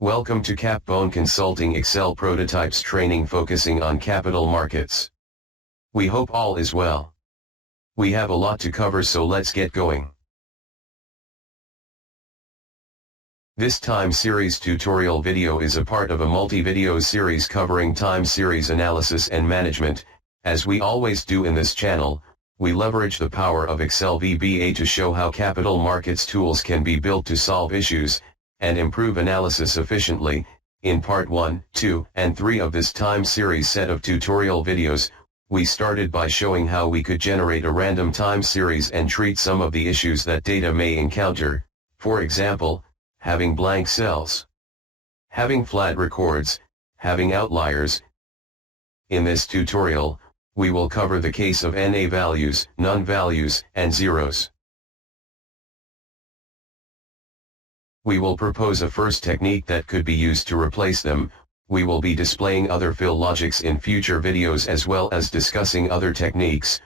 Welcome to Capbone Consulting Excel Prototypes training focusing on capital markets. We hope all is well. We have a lot to cover, so let's get going. This time series tutorial video is a part of a multi-video series covering time series analysis and management. As we always do in this channel, we leverage the power of Excel VBA to show how capital markets tools can be built to solve issues and improve analysis efficiently. In part 1, 2, and 3 of this time series set of tutorial videos, we started by showing how we could generate a random time series and treat some of the issues that data may encounter, for example, having blank cells, having flat records, having outliers. In this tutorial, we will cover the case of NA values, none values, and zeros. We will propose a first technique that could be used to replace them. We will be displaying other fill logics in future videos as well as discussing other techniques.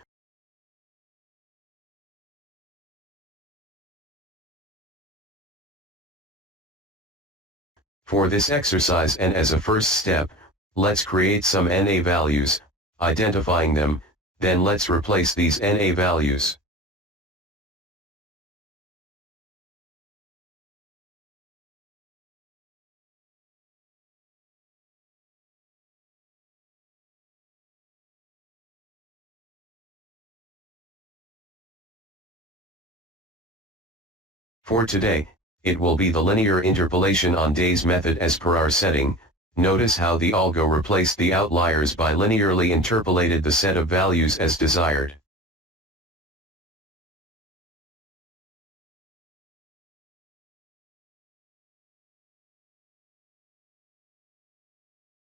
For this exercise and as a first step, let's create some NA values, identifying them, then let's replace these NA values. For today, it will be the linear interpolation on days method as per our setting. Notice how the algo replaced the outliers by linearly interpolated the set of values as desired.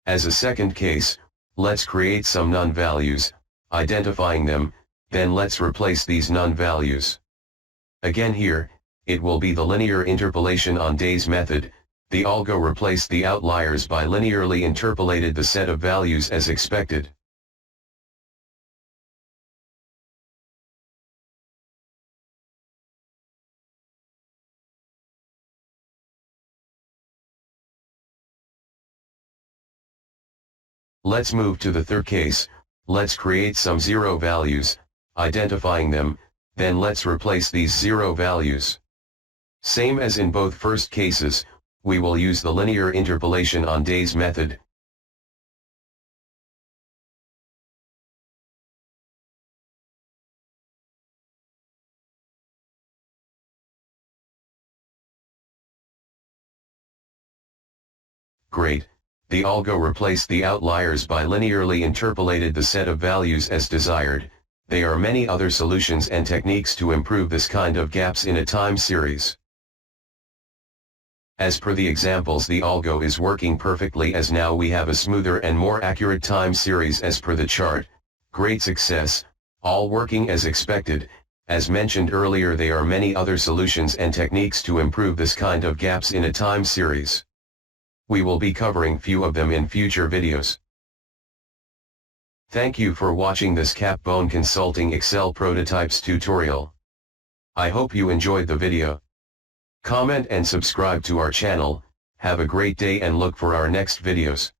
As a second case, let's create some none values, identifying them, then let's replace these none values. Again here, it will be the linear interpolation on days method. The algo replaced the outliers by linearly interpolated the set of values as expected. Let's move to the third case. Let's create some zero values, identifying them, then let's replace these zero values. Same as in both first cases, we will use the linear interpolation on days method. Great, the algo replaced the outliers by linearly interpolated the set of values as desired. There are many other solutions and techniques to improve this kind of gaps in a time series. As per the examples, the algo is working perfectly, as now we have a smoother and more accurate time series as per the chart. Great success, all working as expected. As mentioned earlier, there are many other solutions and techniques to improve this kind of gaps in a time series. We will be covering few of them in future videos. Thank you for watching this Capbone Consulting Excel Prototypes tutorial. I hope you enjoyed the video. Comment and subscribe to our channel. Have a great day and look for our next videos.